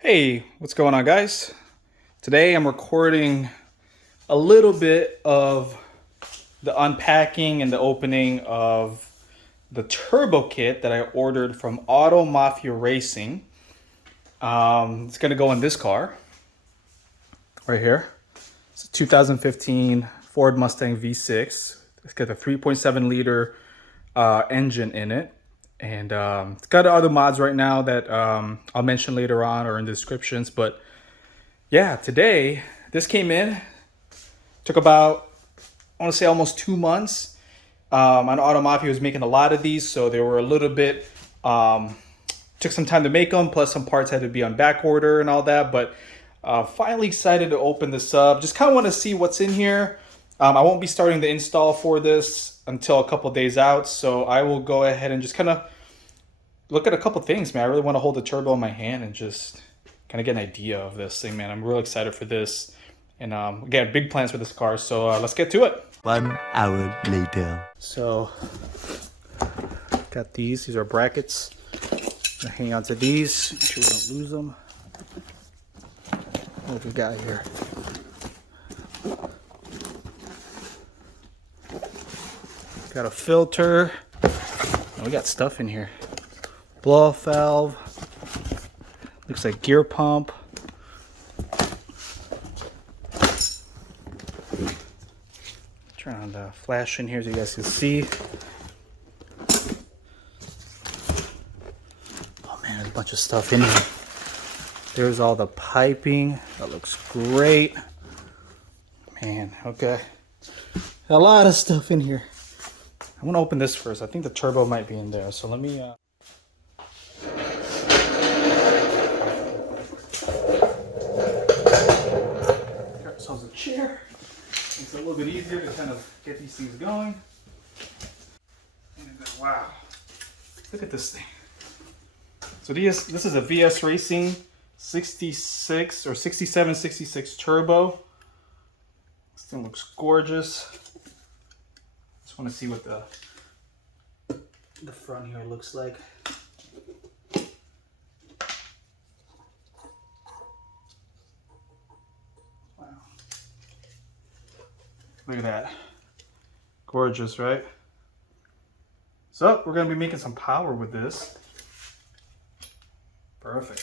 Hey, what's going on, guys? Today I'm recording a little bit of the unpacking and the opening of the turbo kit that I ordered from Auto Mafia Racing. It's going to go in this car right here. It's a 2015 Ford Mustang V6. It's got a 3.7 liter engine in it. And it's got other mods right now that I'll mention later on or in the descriptions. But yeah, today this came in. Took about, I want to say, almost 2 months. I know Auto Mafia was making a lot of these, so they were a little bit, took some time to make them, plus some parts had to be on back order and all that. But finally excited to open this up. Just kind of want to see what's in here. I won't be starting the install for this until a couple days out, so I will go ahead and just kind of look at a couple things, man. I really want to hold the turbo in my hand and just kind of get an idea of this thing, man. I'm real excited for this. And again, big plans for this car, so let's get to it. 1 hour later. So, got these. These are brackets. I'm gonna hang on to these, make sure we don't lose them. What have we got here? Got a filter. Oh, we got stuff in here. Blow-off valve. Looks like gear pump. Turn on the flash in here so you guys can see. Oh man, there's a bunch of stuff in here. There's all the piping. That looks great. Man, okay. A lot of stuff in here. I'm gonna open this first. I think the turbo might be in there. So let me get ourselves a chair. It's a little bit easier to kind of get these things going. And then, wow, look at this thing. So this is a VS Racing 66 or 67, 66 turbo. This thing looks gorgeous. Just want to see what the front here looks like. Wow. Look at that. Gorgeous, right? So we're going to be making some power with this. Perfect.